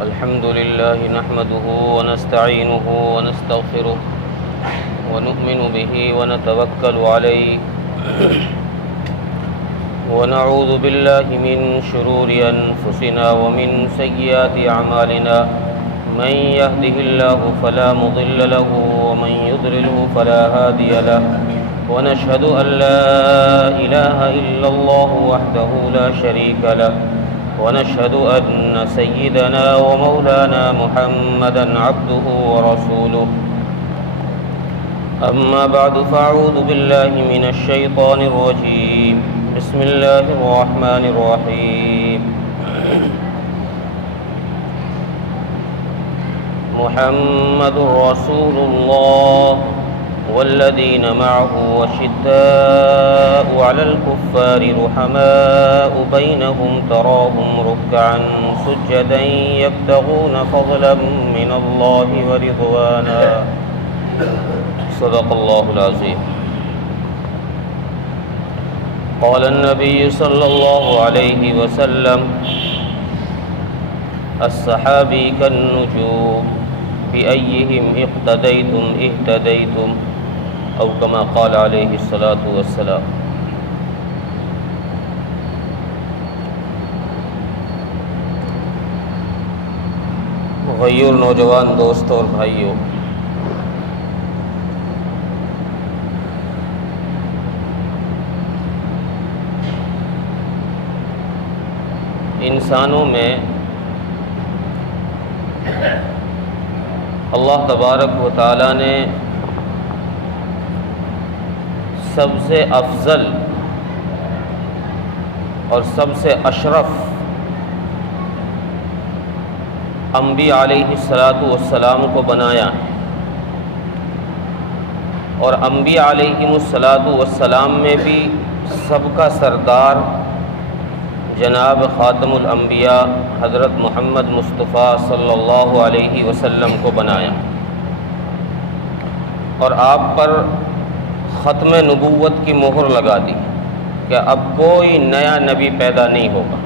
الحمد لله نحمده ونستعينه ونستغفره ونؤمن به ونتوكل عليه ونعوذ بالله من شرور أنفسنا ومن سيئات أعمالنا من يهده الله فلا مضل له ومن يضلله فلا هادي له ونشهد أن لا إله إلا الله وحده لا شريك له ونشهد أن سيدنا ومولانا محمدا عبده ورسوله أما بعد فأعوذ بالله من الشيطان الرجيم بسم الله الرحمن الرحيم محمد رسول الله والذين معه وشداء على الكفار رحماء بينهم تراهم ركعا سجدا يبتغون فضلا من الله ورضوانا صدق الله العظيم قال النبي صلى الله عليه وسلم الصحابي كالنجوم بأيهم اقتديتم اهتديتم أو كما قال عليه الصلاة والسلام۔ غیور نوجوان دوستوں اور بھائیوں، انسانوں میں اللہ تبارک و تعالیٰ نے سب سے افضل اور سب سے اشرف انبیاء علیہ السلام کو بنایا، اور انبیاء علیہ السلام میں بھی سب کا سردار جناب خاتم الانبیاء حضرت محمد مصطفیٰ صلی اللہ علیہ وسلم کو بنایا، اور آپ پر ختم نبوت کی مہر لگا دی کہ اب کوئی نیا نبی پیدا نہیں ہوگا۔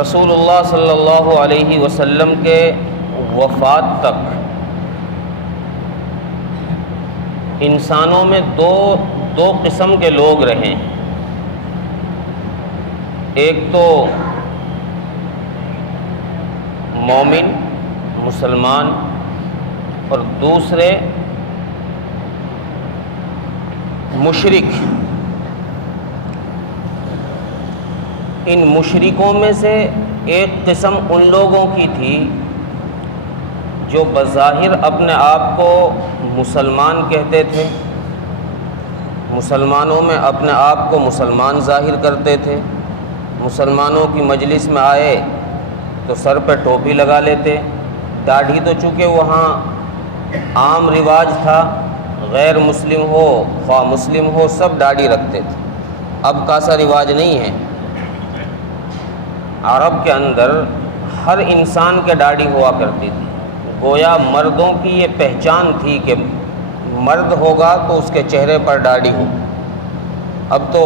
رسول اللہ صلی اللہ علیہ وسلم کے وفات تک انسانوں میں دو قسم کے لوگ رہے ہیں، ایک تو مومن مسلمان اور دوسرے مشرک۔ ان مشرکوں میں سے ایک قسم ان لوگوں کی تھی جو بظاہر اپنے آپ کو مسلمان کہتے تھے، مسلمانوں میں اپنے آپ کو مسلمان ظاہر کرتے تھے، مسلمانوں کی مجلس میں آئے تو سر پہ ٹوپی لگا لیتے، داڑھی تو چونکہ وہاں عام رواج تھا، غیر مسلم ہو خواہ مسلم ہو سب داڑھی رکھتے تھے، اب کا سا رواج نہیں ہے۔ عرب کے اندر ہر انسان کے داڑھی ہوا کرتی تھی، گویا مردوں کی یہ پہچان تھی کہ مرد ہوگا تو اس کے چہرے پر داڑھی ہو۔ اب تو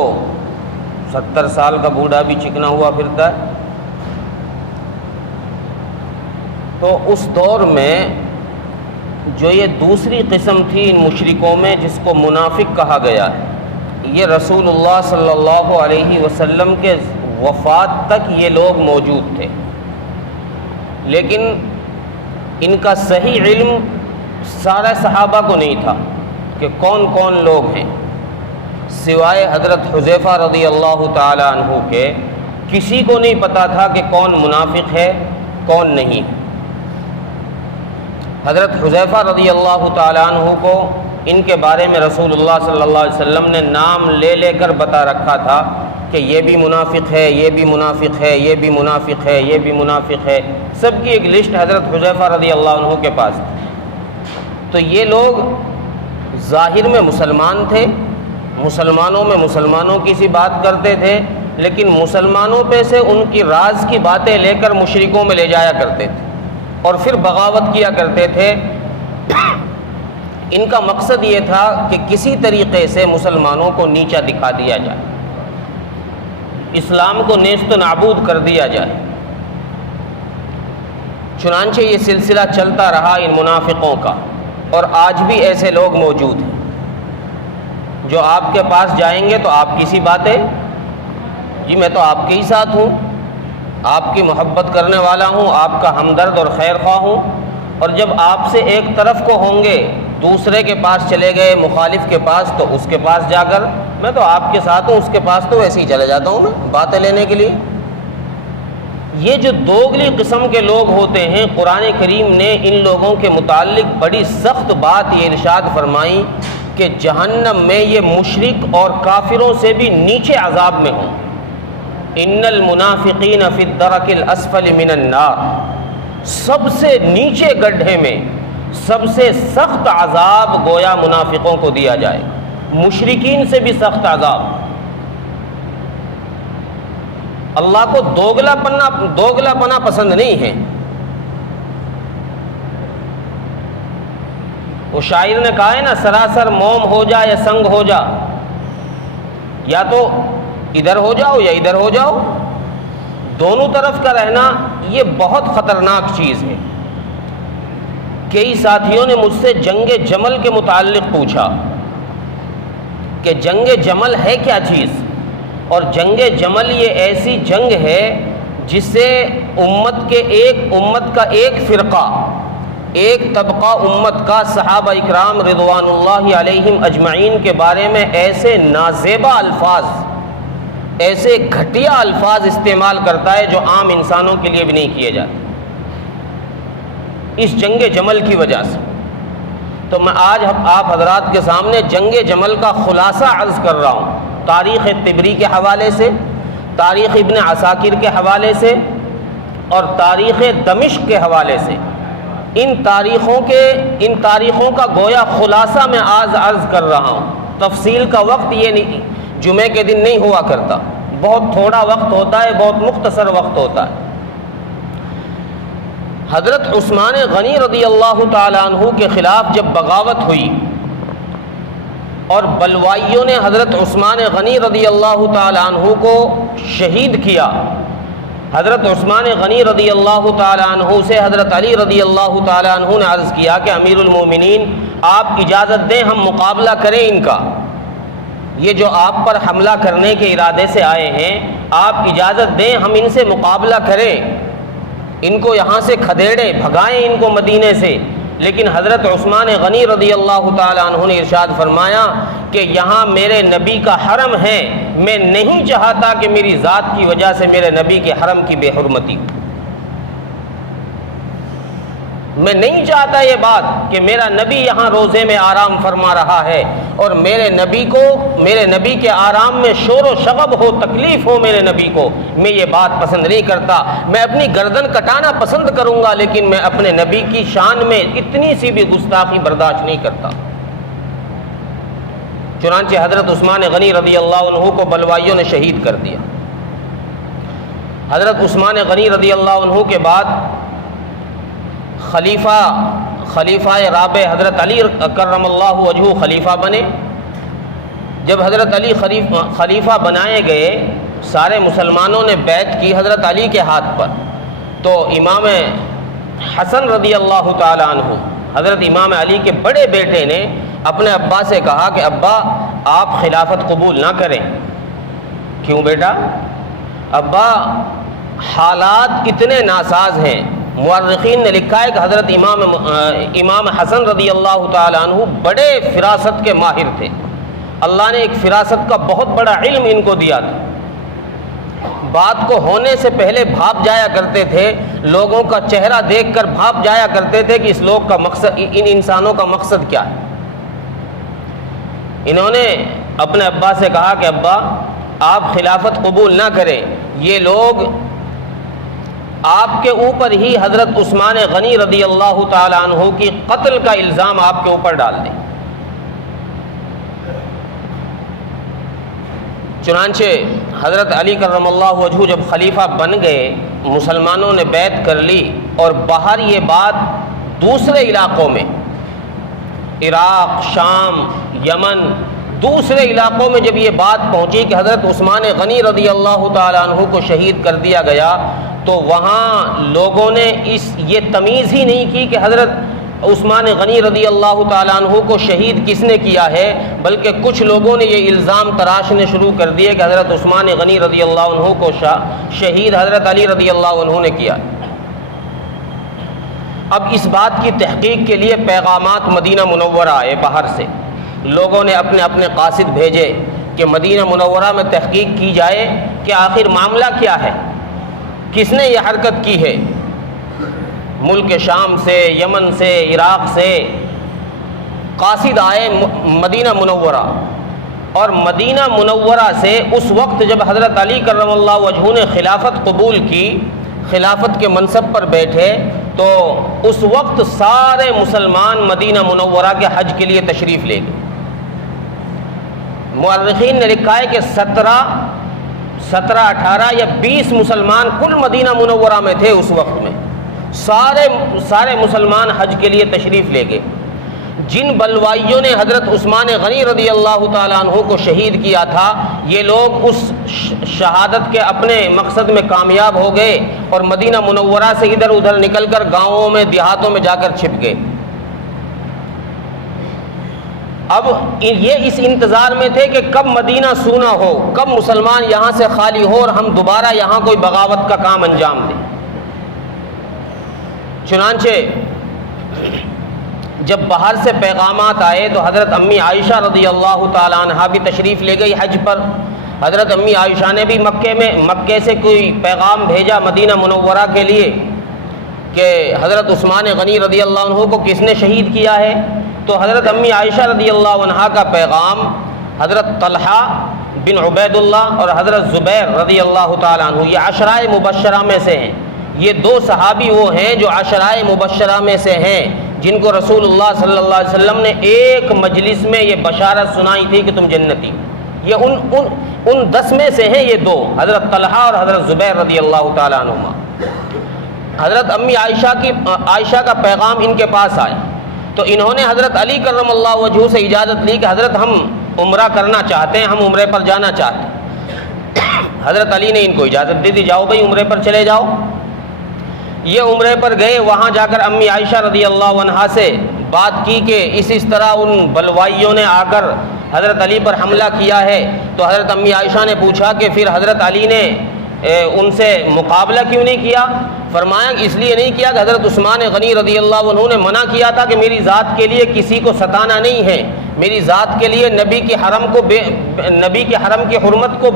70 سال کا بوڑھا بھی چکنا ہوا پھرتا ہے۔ تو اس دور میں جو یہ دوسری قسم تھی ان مشرکوں میں، جس کو منافق کہا گیا ہے، یہ رسول اللہ صلی اللہ علیہ وسلم کے وفات تک یہ لوگ موجود تھے، لیکن ان کا صحیح علم سارے صحابہ کو نہیں تھا کہ کون کون لوگ ہیں، سوائے حضرت حذیفہ رضی اللہ تعالی عنہ کے کسی کو نہیں پتا تھا کہ کون منافق ہے کون نہیں۔ حضرت حذیفہ رضی اللہ تعالی عنہ کو ان کے بارے میں رسول اللہ صلی اللہ علیہ وسلم نے نام لے لے کر بتا رکھا تھا کہ یہ بھی منافق ہے، یہ بھی منافق ہے، یہ بھی منافق ہے، یہ بھی منافق ہے، سب کی ایک لسٹ حضرت حذیفہ رضی اللہ عنہ کے پاس تھی۔ تو یہ لوگ ظاہر میں مسلمان تھے، مسلمانوں میں مسلمانوں کی سی بات کرتے تھے، لیکن مسلمانوں پہ سے ان کی راز کی باتیں لے کر مشرکوں میں لے جایا کرتے تھے اور پھر بغاوت کیا کرتے تھے۔ ان کا مقصد یہ تھا کہ کسی طریقے سے مسلمانوں کو نیچا دکھا دیا جائے۔ اسلام کو نیست و نابود کر دیا جائے۔ چنانچہ یہ سلسلہ چلتا رہا ان منافقوں کا، اور آج بھی ایسے لوگ موجود ہیں جو آپ کے پاس جائیں گے تو آپ کی سی باتیں، جی میں تو آپ کے ہی ساتھ ہوں، آپ کی محبت کرنے والا ہوں، آپ کا ہمدرد اور خیر خواہ ہوں، اور جب آپ سے ایک طرف کو ہوں گے دوسرے کے پاس چلے گئے، مخالف کے پاس، تو اس کے پاس جا کر میں تو آپ کے ساتھ ہوں، اس کے پاس تو ویسے ہی چلا جاتا ہوں میں باتیں لینے کے لیے۔ یہ جو دوگلی قسم کے لوگ ہوتے ہیں، قرآن کریم نے ان لوگوں کے متعلق بڑی سخت بات یہ ارشاد فرمائی کہ جہنم میں یہ مشرک اور کافروں سے بھی نیچے عذاب میں ہوں۔ ان المنافقین فی الدرک الاسفل من النار، سب سے نیچے گڈھے میں سب سے سخت عذاب گویا منافقوں کو دیا جائے، مشرکین سے بھی سخت عذاب۔ اللہ کو دوگلا پنا پسند نہیں ہے۔ وہ شاعر نے کہا ہے نا، سراسر موم ہو جا یا سنگ ہو جا، یا تو ادھر ہو جاؤ یا ادھر ہو جاؤ، دونوں طرف کا رہنا یہ بہت خطرناک چیز ہے۔ کئی ساتھیوں نے مجھ سے جنگ جمل کے متعلق پوچھا کہ جنگ جمل ہے کیا چیز، اور جنگ جمل یہ ایسی جنگ ہے جس سے امت کا ایک فرقہ، ایک طبقہ امت کا صحابہ اکرام رضوان اللہ علیہم اجمعین کے بارے میں ایسے نازیبہ الفاظ، ایسے گھٹیا الفاظ استعمال کرتا ہے جو عام انسانوں کے لیے بھی نہیں کیے جاتے، اس جنگ جمل کی وجہ سے۔ تو میں آج آپ حضرات کے سامنے جنگ جمل کا خلاصہ عرض کر رہا ہوں، تاریخ طبری کے حوالے سے، تاریخ ابن عساکر کے حوالے سے، اور تاریخ دمشق کے حوالے سے۔ ان تاریخوں کا گویا خلاصہ میں آج عرض کر رہا ہوں۔ تفصیل کا وقت یہ نہیں، جمعے کے دن نہیں ہوا کرتا، بہت تھوڑا وقت ہوتا ہے، بہت مختصر وقت ہوتا ہے۔ حضرت عثمان غنی رضی اللہ تعالیٰ عنہ کے خلاف جب بغاوت ہوئی اور بلوائیوں نے حضرت عثمان غنی رضی اللہ تعالیٰ عنہ کو شہید کیا، حضرت عثمان غنی رضی اللہ تعالیٰ عنہ سے حضرت علی رضی اللہ تعالیٰ عنہ نے عرض کیا کہ امیر المومنین آپ اجازت دیں ہم مقابلہ کریں ان کا، یہ جو آپ پر حملہ کرنے کے ارادے سے آئے ہیں آپ اجازت دیں ہم ان سے مقابلہ کریں، ان کو یہاں سے کھدیڑیں، بھگائیں ان کو مدینے سے۔ لیکن حضرت عثمان غنی رضی اللہ تعالیٰ عنہ نے ارشاد فرمایا کہ یہاں میرے نبی کا حرم ہے، میں نہیں چاہتا کہ میری ذات کی وجہ سے میرے نبی کے حرم کی بے حرمتی ہو، میں نہیں چاہتا یہ بات کہ میرا نبی یہاں روزے میں آرام فرما رہا ہے اور میرے نبی کے آرام میں شور و شغب ہو، تکلیف ہو میرے نبی کو، میں یہ بات پسند نہیں کرتا۔ میں اپنی گردن کٹانا پسند کروں گا لیکن میں اپنے نبی کی شان میں اتنی سی بھی گستاخی برداشت نہیں کرتا۔ چنانچہ حضرت عثمان غنی رضی اللہ عنہ کو بلوائیوں نے شہید کر دیا۔ حضرت عثمان غنی رضی اللہ عنہ کے بعد خلیفہ رابع حضرت علی کرم اللہ وجہہ خلیفہ بنے۔ جب حضرت علی خلیفہ بنائے گئے، سارے مسلمانوں نے بیعت کی حضرت علی کے ہاتھ پر، تو امام حسن رضی اللہ تعالی عنہ، حضرت امام علی کے بڑے بیٹے نے اپنے ابا سے کہا کہ ابا آپ خلافت قبول نہ کریں۔ کیوں بیٹا؟ ابا حالات اتنے ناساز ہیں۔ مورخین نے لکھا ہے کہ حضرت امام حسن رضی اللہ تعالی عنہ بڑے فراست کے ماہر تھے، اللہ نے ایک فراست کا بہت بڑا علم ان کو دیا تھا، بات کو ہونے سے پہلے بھاپ جایا کرتے تھے، لوگوں کا چہرہ دیکھ کر بھاپ جایا کرتے تھے کہ اس لوگ کا مقصد، ان انسانوں کا مقصد کیا ہے۔ انہوں نے اپنے ابا سے کہا کہ ابا آپ خلافت قبول نہ کریں، یہ لوگ آپ کے اوپر ہی حضرت عثمان غنی رضی اللہ تعالی عنہ کی قتل کا الزام آپ کے اوپر ڈال دیں۔ چنانچہ حضرت علی کرم اللہ وجہہ جب خلیفہ بن گئے، مسلمانوں نے بیعت کر لی، اور باہر یہ بات دوسرے علاقوں میں، عراق، شام، یمن، دوسرے علاقوں میں جب یہ بات پہنچی کہ حضرت عثمان غنی رضی اللہ تعالیٰ عنہ کو شہید کر دیا گیا تو وہاں لوگوں نے یہ تمیز ہی نہیں کی کہ حضرت عثمان غنی رضی اللہ تعالیٰ عنہ کو شہید کس نے کیا ہے، بلکہ کچھ لوگوں نے یہ الزام تراشنے شروع کر دیے کہ حضرت عثمان غنی رضی اللہ عنہ کو شہید حضرت علی رضی اللہ عنہ نے کیا۔ اب اس بات کی تحقیق کے لیے پیغامات مدینہ منورہ آئے باہر سے، لوگوں نے اپنے اپنے قاصد بھیجے کہ مدینہ منورہ میں تحقیق کی جائے کہ آخر معاملہ کیا ہے، کس نے یہ حرکت کی ہے۔ ملک شام سے، یمن سے، عراق سے قاصد آئے مدینہ منورہ، اور مدینہ منورہ سے اس وقت جب حضرت علی کرم اللہ وجہہ نے خلافت قبول کی، خلافت کے منصب پر بیٹھے، تو اس وقت سارے مسلمان مدینہ منورہ کے حج کے لیے تشریف لے گئے۔ مورخین نے لکھا ہے کہ 17 18 یا 20 مسلمان کل مدینہ منورہ میں تھے اس وقت میں، سارے مسلمان حج کے لیے تشریف لے گئے۔ جن بلوائیوں نے حضرت عثمان غنی رضی اللہ تعالیٰ عنہ کو شہید کیا تھا، یہ لوگ اس شہادت کے اپنے مقصد میں کامیاب ہو گئے اور مدینہ منورہ سے ادھر ادھر نکل کر گاؤں میں، دیہاتوں میں جا کر چھپ گئے۔ اب یہ اس انتظار میں تھے کہ کب مدینہ سونا ہو، کب مسلمان یہاں سے خالی ہو اور ہم دوبارہ یہاں کوئی بغاوت کا کام انجام دیں۔ چنانچہ جب باہر سے پیغامات آئے تو حضرت امی عائشہ رضی اللہ تعالیٰ عنہ بھی تشریف لے گئی حج پر۔ حضرت امی عائشہ نے بھی مکے سے کوئی پیغام بھیجا مدینہ منورہ کے لیے کہ حضرت عثمان غنی رضی اللہ عنہ کو کس نے شہید کیا ہے۔ تو حضرت امی عائشہ رضی اللہ عنہ کا پیغام حضرت طلحہ بن عبید اللہ اور حضرت زبیر رضی اللہ تعالیٰ عنہ، یہ عشرائے مبشرہ میں سے ہیں، یہ دو صحابی وہ ہیں جو عشرائے مبشرہ میں سے ہیں جن کو رسول اللہ صلی اللہ علیہ وسلم نے ایک مجلس میں یہ بشارت سنائی تھی کہ تم جنتی۔ یہ ان 10 میں سے ہیں یہ دو، حضرت طلحہ اور حضرت زبیر رضی اللہ تعالیٰ عنہما۔ حضرت امی عائشہ کا پیغام ان کے پاس آیا تو انہوں نے حضرت علی کرم اللہ وجہہ سے اجازت لی کہ حضرت ہم عمرہ کرنا چاہتے ہیں، ہم عمرے پر جانا چاہتے ہیں۔ حضرت علی نے ان کو اجازت دے دی، جاؤ بھائی عمرے پر چلے جاؤ۔ یہ عمرے پر گئے، وہاں جا کر امی عائشہ رضی اللہ عنہا سے بات کی کہ اس طرح ان بلوائیوں نے آ کر حضرت علی پر حملہ کیا ہے۔ تو حضرت امی عائشہ نے پوچھا کہ پھر حضرت علی نے ان سے مقابلہ کیوں نہیں کیا؟ فرمایا اس لیے نہیں کیا کہ حضرت عثمان غنی رضی اللہ عنہ نے منع کیا تھا کہ میری ذات کے لیے کسی کو ستانا نہیں ہے، میری ذات کے لیے نبی کے حرم کی حرمت کو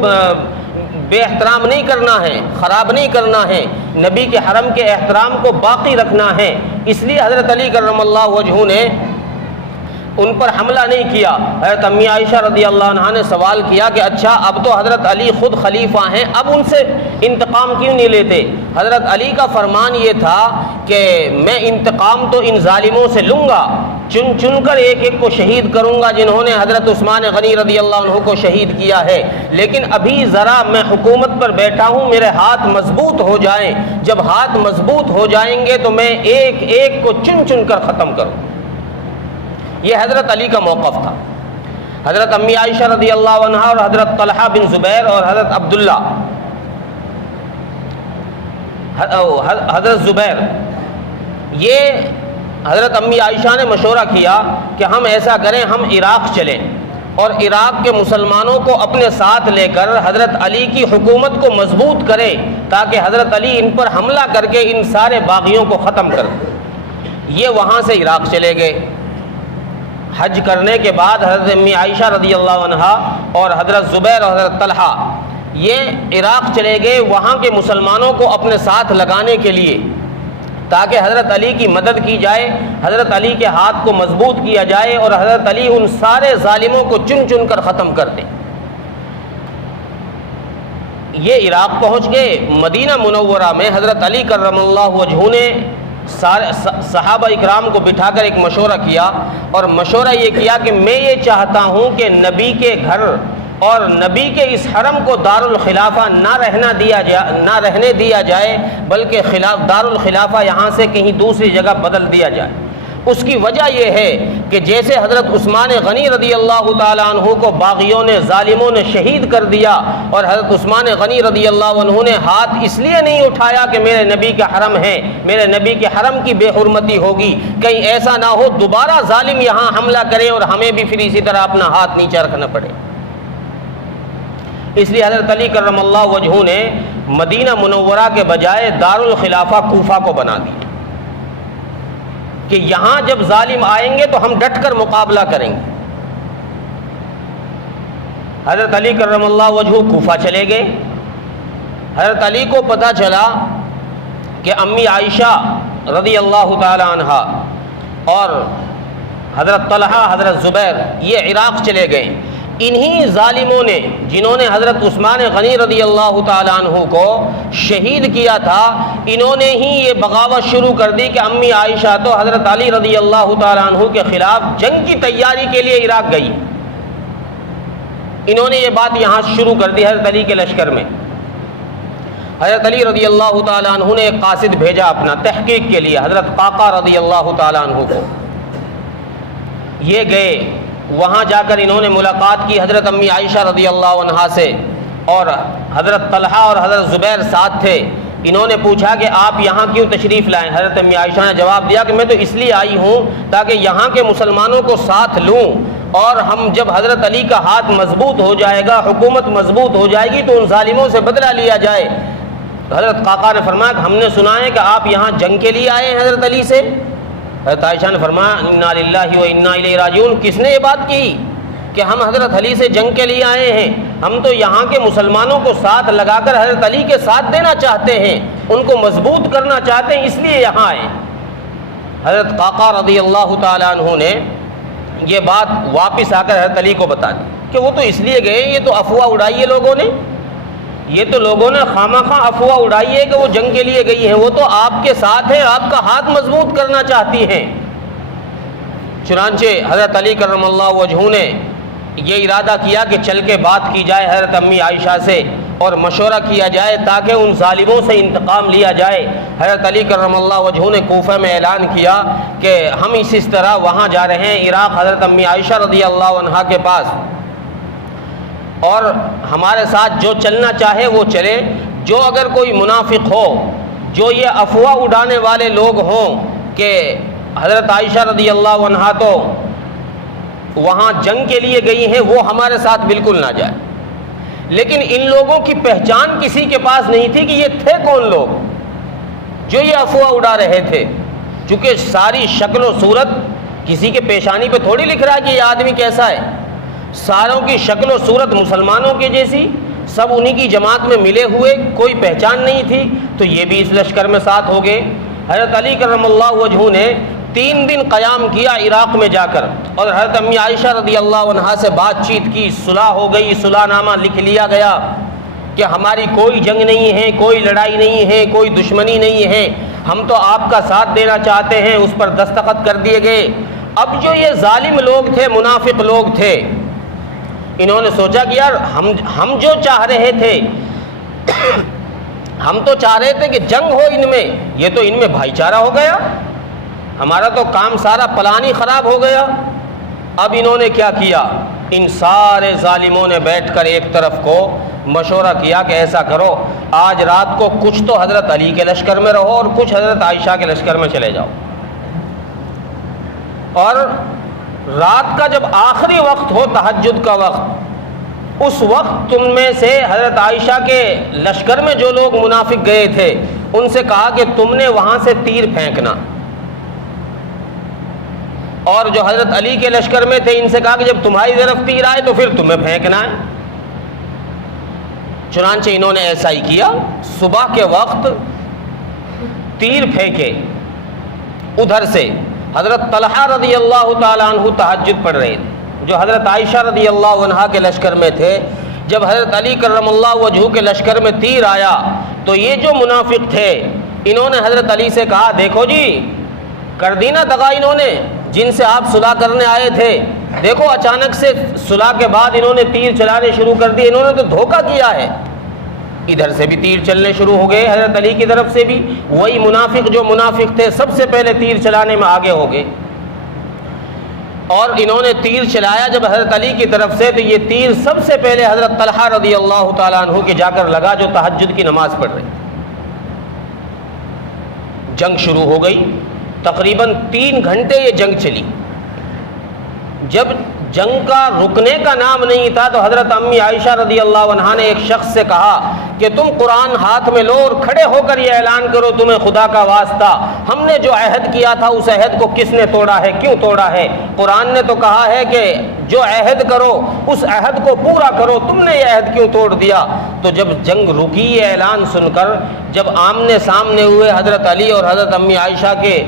بے احترام نہیں کرنا ہے، خراب نہیں کرنا ہے، نبی کے حرم کے احترام کو باقی رکھنا ہے، اس لیے حضرت علی کرم اللہ وجہہ نے ان پر حملہ نہیں کیا۔ حضرت امی عائشہ رضی اللہ عنہ نے سوال کیا کہ اچھا اب تو حضرت علی خود خلیفہ ہیں، اب ان سے انتقام کیوں نہیں لیتے؟ حضرت علی کا فرمان یہ تھا کہ میں انتقام تو ان ظالموں سے لوں گا، چن کر ایک ایک کو شہید کروں گا جنہوں نے حضرت عثمان غنی رضی اللہ عنہ کو شہید کیا ہے، لیکن ابھی ذرا میں حکومت پر بیٹھا ہوں، میرے ہاتھ مضبوط ہو جائیں، جب ہاتھ مضبوط ہو جائیں گے تو میں ایک ایک کو چن کر ختم کروں۔ یہ حضرت علی کا موقف تھا۔ حضرت امی عائشہ رضی اللہ عنہ اور حضرت طلحہ بن زبیر اور حضرت عبداللہ حضرت زبیر، یہ حضرت امی عائشہ نے مشورہ کیا کہ ہم ایسا کریں، ہم عراق چلیں اور عراق کے مسلمانوں کو اپنے ساتھ لے کر حضرت علی کی حکومت کو مضبوط کریں تاکہ حضرت علی ان پر حملہ کر کے ان سارے باغیوں کو ختم کر دیں۔ یہ وہاں سے عراق چلے گئے۔ حج کرنے کے بعد حضرت امی عائشہ رضی اللہ عنہ اور حضرت زبیر اور حضرت طلحہ یہ عراق چلے گئے وہاں کے مسلمانوں کو اپنے ساتھ لگانے کے لیے تاکہ حضرت علی کی مدد کی جائے، حضرت علی کے ہاتھ کو مضبوط کیا جائے اور حضرت علی ان سارے ظالموں کو چن کر ختم کر دیں۔ یہ عراق پہنچ گئے۔ مدینہ منورہ میں حضرت علی کرم اللہ وجہہ نے صحابہ اکرام کو بٹھا کر ایک مشورہ کیا اور مشورہ یہ کیا کہ میں یہ چاہتا ہوں کہ نبی کے گھر اور نبی کے اس حرم کو دارالخلافہ نہ رہنے دیا جائے بلکہ دارالخلافہ یہاں سے کہیں دوسری جگہ بدل دیا جائے۔ اس کی وجہ یہ ہے کہ جیسے حضرت عثمان غنی رضی اللہ تعالیٰ عنہ کو باغیوں نے ظالموں نے شہید کر دیا، اور حضرت عثمان غنی رضی اللہ عنہ نے ہاتھ اس لیے نہیں اٹھایا کہ میرے نبی کا حرم ہے، میرے نبی کے حرم کی بے حرمتی ہوگی، کہیں ایسا نہ ہو دوبارہ ظالم یہاں حملہ کریں اور ہمیں بھی پھر اسی طرح اپنا ہاتھ نیچے رکھنا پڑے۔ اس لیے حضرت علی کرم اللہ وجہہ نے مدینہ منورہ کے بجائے دارالخلافہ کوفہ کو بنا دیا کہ یہاں جب ظالم آئیں گے تو ہم ڈٹ کر مقابلہ کریں گے۔ حضرت علی کرم اللہ وجہہ کوفہ چلے گئے۔ حضرت علی کو پتہ چلا کہ امی عائشہ رضی اللہ تعالی عنہا اور حضرت طلحہ حضرت زبیر یہ عراق چلے گئے۔ انہی ظالموں نے جنہوں نے حضرت عثمان غنی رضی اللہ تعالیٰ عنہ کو شہید کیا تھا، انہوں نے ہی یہ بغاوت شروع کر دی کہ امی عائشہ تو حضرت علی رضی اللہ تعالیٰ عنہ کے خلاف جنگ کی تیاری کے لیے عراق گئی۔ انہوں نے یہ بات یہاں شروع کر دی حضرت علی کے لشکر میں۔ حضرت علی رضی اللہ تعالیٰ عنہ نے ایک قاصد بھیجا اپنا تحقیق کے لیے، حضرت قعقاع رضی اللہ تعالیٰ عنہ کو۔ یہ گئے، وہاں جا کر انہوں نے ملاقات کی حضرت امی عائشہ رضی اللہ عنہا سے، اور حضرت طلحہ اور حضرت زبیر ساتھ تھے۔ انہوں نے پوچھا کہ آپ یہاں کیوں تشریف لائیں؟ حضرت امی عائشہ نے جواب دیا کہ میں تو اس لیے آئی ہوں تاکہ یہاں کے مسلمانوں کو ساتھ لوں، اور ہم جب حضرت علی کا ہاتھ مضبوط ہو جائے گا، حکومت مضبوط ہو جائے گی تو ان ظالموں سے بدلہ لیا جائے۔ حضرت قعقاع نے فرمایا کہ ہم نے سنا ہے کہ آپ یہاں جنگ کے لیے آئے ہیں حضرت علی سے۔ حضرت عائشہ نے فرمایا انا للہ و انا الیہ راجعون، کس نے یہ بات کی کہ ہم حضرت علی سے جنگ کے لیے آئے ہیں؟ ہم تو یہاں کے مسلمانوں کو ساتھ لگا کر حضرت علی کے ساتھ دینا چاہتے ہیں، ان کو مضبوط کرنا چاہتے ہیں، اس لیے یہاں آئے۔ حضرت قعقاع رضی اللہ تعالیٰ عنہ نے یہ بات واپس آ کر حضرت علی کو بتا دی کہ وہ تو اس لیے گئے، یہ تو افواہ اڑائی ہے لوگوں نے، یہ تو لوگوں نے خامخواہ افواہ اڑائی ہے کہ وہ جنگ کے لیے گئی ہیں، وہ تو آپ کے ساتھ ہیں، آپ کا ہاتھ مضبوط کرنا چاہتی ہیں۔ چنانچہ حضرت علی کرم اللہ وجہہ نے یہ ارادہ کیا کہ چل کے بات کی جائے حضرت امی عائشہ سے اور مشورہ کیا جائے تاکہ ان ظالموں سے انتقام لیا جائے۔ حضرت علی کرم اللہ وجہہ نے کوفہ میں اعلان کیا کہ ہم اس طرح وہاں جا رہے ہیں عراق حضرت امی عائشہ رضی اللہ عنہا کے پاس، اور ہمارے ساتھ جو چلنا چاہے وہ چلے، جو اگر کوئی منافق ہو، جو یہ افواہ اڑانے والے لوگ ہوں کہ حضرت عائشہ رضی اللہ عنہا تو وہاں جنگ کے لیے گئی ہیں، وہ ہمارے ساتھ بالکل نہ جائے۔ لیکن ان لوگوں کی پہچان کسی کے پاس نہیں تھی کہ یہ تھے کون لوگ جو یہ افواہ اڑا رہے تھے، چونکہ ساری شکل و صورت کسی کے پیشانی پہ تھوڑی لکھ رہا ہے کہ یہ آدمی کیسا ہے، ساروں کی شکل و صورت مسلمانوں کے جیسی، سب انہی کی جماعت میں ملے ہوئے، کوئی پہچان نہیں تھی، تو یہ بھی اس لشکر میں ساتھ ہو گئے۔ حضرت علی کرم اللہ وجہہ نے 3 دن قیام کیا عراق میں جا کر، اور حضرت امی عائشہ رضی اللہ عنہا سے بات چیت کی، صلح ہو گئی، صلح نامہ لکھ لیا گیا کہ ہماری کوئی جنگ نہیں ہے، کوئی لڑائی نہیں ہے، کوئی دشمنی نہیں ہے، ہم تو آپ کا ساتھ دینا چاہتے ہیں، اس پر دستخط کر دیے گئے۔ اب جو یہ ظالم لوگ تھے، منافق لوگ تھے، انہوں نے سوچا کہ یار ہم جو چاہ رہے تھے ہم تو چاہ رہے تھے کہ جنگ ہو ان میں، یہ تو ان میں بھائی چارہ ہو گیا، ہمارا تو کام سارا پلان ہی خراب ہو گیا۔ اب انہوں نے کیا کیا، ان سارے ظالموں نے بیٹھ کر ایک طرف کو مشورہ کیا کہ ایسا کرو، آج رات کو کچھ تو حضرت علی کے لشکر میں رہو اور کچھ حضرت عائشہ کے لشکر میں چلے جاؤ، اور رات کا جب آخری وقت ہو، تہجد کا وقت، اس وقت تم میں سے حضرت عائشہ کے لشکر میں جو لوگ منافق گئے تھے ان سے کہا کہ تم نے وہاں سے تیر پھینکنا، اور جو حضرت علی کے لشکر میں تھے ان سے کہا کہ جب تمہاری طرف تیر آئے تو پھر تمہیں پھینکنا ہے۔ چنانچہ انہوں نے ایسا ہی کیا، صبح کے وقت تیر پھینکے۔ ادھر سے حضرت طلحہ رضی اللہ تعالیٰ عنہ تہجد پڑھ رہے تھے، جو حضرت عائشہ رضی اللہ عنہا کے لشکر میں تھے۔ جب حضرت علی کرم اللہ وجہہ کے لشکر میں تیر آیا تو یہ جو منافق تھے انہوں نے حضرت علی سے کہا، دیکھو جی کر دی نا دغا انہوں نے، جن سے آپ صلح کرنے آئے تھے، دیکھو اچانک سے صلح کے بعد انہوں نے تیر چلانے شروع کر دیے، انہوں نے تو دھوکہ کیا ہے۔ ادھر سے بھی تیر چلنے شروع ہو گئے، حضرت علی کی طرف سے بھی وہی منافق جو منافق تھے سب سے پہلے تیر چلانے میں آگے ہو گئے۔ اور انہوں نے تیر چلایا جب حضرت علی کی طرف سے، تو یہ تیر سب سے پہلے حضرت طلحہ رضی اللہ تعالیٰ عنہ کے جا کر لگا جو تہجد کی نماز پڑھ رہے۔ جنگ شروع ہو گئی، تقریباً 3 گھنٹے یہ جنگ چلی۔ جب جنگ کا رکنے کا نام نہیں تھا تو حضرت امی عائشہ رضی اللہ عنہا نے ایک شخص سے کہا کہ تم قرآن ہاتھ میں لو اور کھڑے ہو کر یہ اعلان کرو تمہیں خدا کا واسطہ، ہم نے جو عہد کیا تھا اس عہد کو کس نے توڑا ہے، کیوں توڑا ہے؟ قرآن نے تو کہا ہے کہ جو عہد کرو اس عہد کو پورا کرو، تم نے یہ عہد کیوں توڑ دیا؟ تو جب جنگ رکی یہ اعلان سن کر، جب آمنے سامنے ہوئے حضرت علی اور حضرت امی عائشہ کے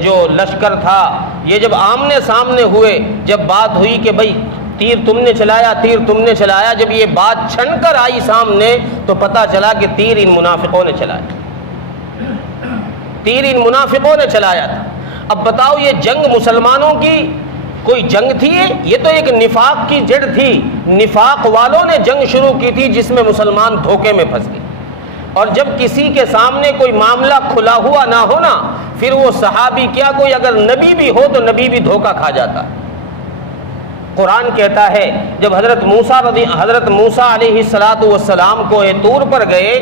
جو لشکر تھا، یہ جب آمنے سامنے ہوئے، جب بات ہوئی کہ بھئی تیر تم نے چلایا، تیر تم نے چلایا، جب یہ بات چھن کر آئی سامنے تو پتہ چلا کہ تیر ان منافقوں نے چلایا، تیر ان منافقوں نے چلایا تھا۔ اب بتاؤ یہ جنگ مسلمانوں کی کوئی جنگ تھی؟ یہ تو ایک نفاق کی جڑ تھی، نفاق والوں نے جنگ شروع کی تھی جس میں مسلمان دھوکے میں پھنس گئے۔ اور جب کسی کے سامنے کوئی معاملہ کھلا ہوا نہ ہونا، پھر وہ صحابی کیا کوئی اگر نبی بھی ہو تو نبی بھی دھوکہ کھا جاتا۔ قرآن کہتا ہے جب حضرت موسیٰ علیہ السلام کو طور پر گئے،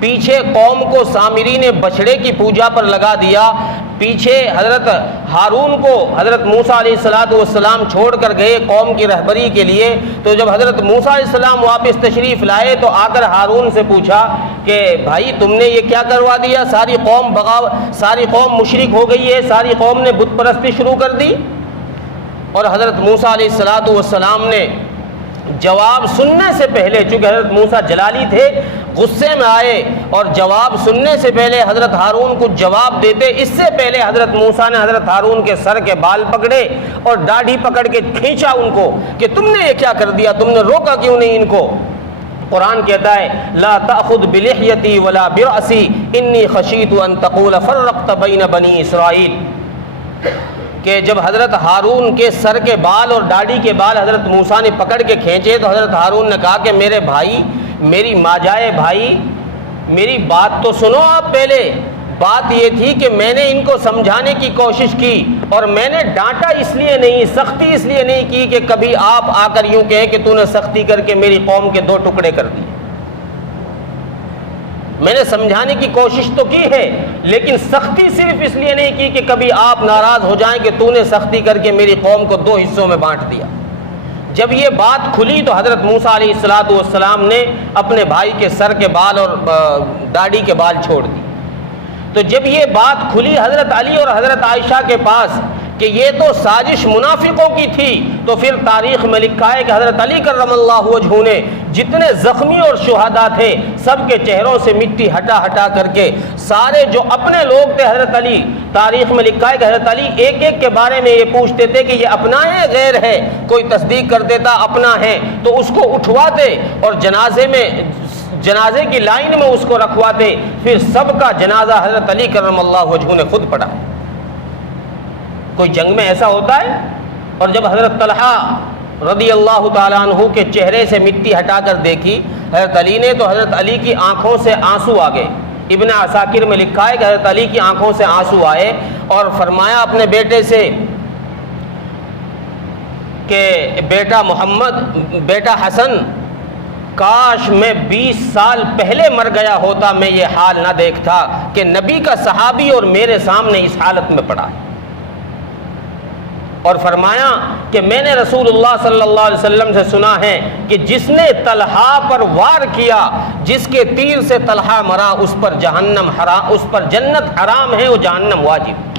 پیچھے قوم کو سامرین بچھڑے کی پوجا پر لگا دیا، پیچھے حضرت ہارون کو حضرت موسیٰ علیہ السلام چھوڑ کر گئے قوم کی رہبری کے لیے، تو جب حضرت موسیٰ علیہ السلام واپس تشریف لائے تو آ کر ہارون سے پوچھا کہ بھائی تم نے یہ کیا کروا دیا، ساری قوم مشرک ہو گئی ہے، ساری قوم نے بت پرستی شروع کر دی۔ اور حضرت موسیٰ علیہ السلام نے جواب سننے سے پہلے، چونکہ حضرت موسیٰ جلالی تھے، غصے میں آئے اور جواب سننے سے پہلے حضرت ہارون کو جواب دیتے اس سے پہلے حضرت موسیٰ نے حضرت ہارون کے سر کے بال پکڑے اور داڑھی پکڑ کے کھینچا ان کو کہ تم نے یہ کیا کر دیا، تم نے روکا کیوں نہیں ان کو؟ قرآن کہتا ہے لا تأخذ بلحیتی ولا برأسی انی خشیت ان تقول فرقت بین بنی اسرائیل، کہ جب حضرت ہارون کے سر کے بال اور داڑھی کے بال حضرت موسیٰ نے پکڑ کے کھینچے تو حضرت ہارون نے کہا کہ میرے بھائی، میری ماجائے بھائی، میری بات تو سنو آپ پہلے۔ بات یہ تھی کہ میں نے ان کو سمجھانے کی کوشش کی اور میں نے ڈانٹا اس لیے نہیں، سختی اس لیے نہیں کی کہ کبھی آپ آ کر یوں کہیں کہ تو نے سختی کر کے میری قوم کے 2 ٹکڑے کر دیے۔ میں نے سمجھانے کی کوشش تو کی ہے لیکن سختی صرف اس لیے نہیں کی کہ کبھی آپ ناراض ہو جائیں کہ تو نے سختی کر کے میری قوم کو 2 حصوں میں بانٹ دیا۔ جب یہ بات کھلی تو حضرت موسیٰ علیہ السلام نے اپنے بھائی کے سر کے بال اور داڑھی کے بال چھوڑ دی۔ تو جب یہ بات کھلی حضرت علی اور حضرت عائشہ کے پاس کہ یہ تو سازش منافقوں کی تھی، تو پھر تاریخ میں لکھا ہے کہ حضرت علی کرم اللہ وجہہ نے جتنے زخمی اور شہداء تھے سب کے چہروں سے مٹی ہٹا ہٹا کر کے سارے جو اپنے لوگ تھے حضرت علی، تاریخ میں لکھا ہے کہ حضرت علی ایک ایک کے بارے میں یہ پوچھتے تھے کہ یہ اپنا ہے غیر ہے، کوئی تصدیق کر دیتا اپنا ہے تو اس کو اٹھواتے اور جنازے کی لائن میں اس کو رکھواتے، پھر سب کا جنازہ حضرت علی کرم اللہ وجہہ نے خود پڑھا۔ کوئی جنگ میں ایسا ہوتا ہے؟ اور جب حضرت طلحہ رضی اللہ تعالیٰ عنہ کے چہرے سے مٹی ہٹا کر دیکھی حضرت علی نے تو حضرت علی کی آنکھوں سے آنسو آ گئے۔ ابن عساکر میں لکھا ہے کہ حضرت علی کی آنکھوں سے آنسو آئے اور فرمایا اپنے بیٹے سے کہ بیٹا محمد، بیٹا حسن، کاش میں 20 سال پہلے مر گیا ہوتا، میں یہ حال نہ دیکھتا کہ نبی کا صحابی اور میرے سامنے اس حالت میں پڑا ہے۔ اور فرمایا کہ میں نے رسول اللہ صلی اللہ علیہ وسلم سے سنا ہے کہ جس نے طلحہ پر وار کیا، جس کے تیر سے طلحہ مرا، اس پر جنت حرام ہے، وہ جہنم واجب۔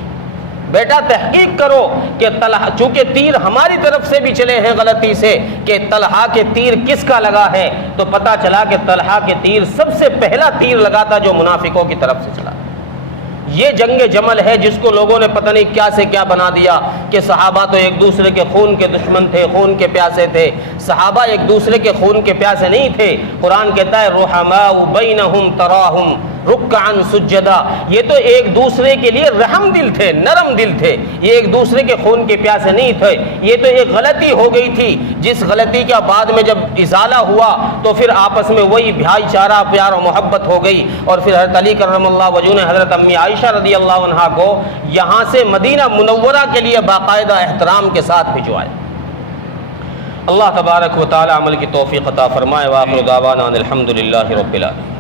بیٹا تحقیق کرو کہ طلحہ، چونکہ تیر ہماری طرف سے بھی چلے ہیں غلطی سے کہ طلحہ کے تیر کس کا لگا ہے، تو پتہ چلا کہ طلحہ کے تیر سب سے پہلا تیر لگا تھا جو منافقوں کی طرف سے چلا۔ یہ جنگ جمل ہے جس کو لوگوں نے پتہ نہیں کیا سے کیا بنا دیا کہ صحابہ تو ایک دوسرے کے خون کے دشمن تھے، خون کے پیاسے تھے۔ صحابہ ایک دوسرے کے خون کے پیاسے نہیں تھے۔ قرآن کہتا ہے رحماء بینہم تراہم رکعا سجدا. یہ تو ایک دوسرے کے لیے رحم دل تھے, نرم دل تھے, یہ ایک دوسرے کے خون کے پیاسے نہیں تھے. یہ تو ایک غلطی ہو گئی تھی, جس غلطی کا بعد میں جب ازالہ ہوا تو پھر آپس میں وہی بھائی چارہ پیار و محبت ہو گئی. اور پھر حضرت علی کرم اللہ وجہ نے حضرت امی عائشہ رضی اللہ عنہا کو یہاں سے مدینہ منورہ کے لیے باقاعدہ احترام کے ساتھ بھجوائے. اللہ تبارک و تعالی عمل کی توفیق عطا فرمائے. وآخر دعوانا الحمد للہ رب العالمین.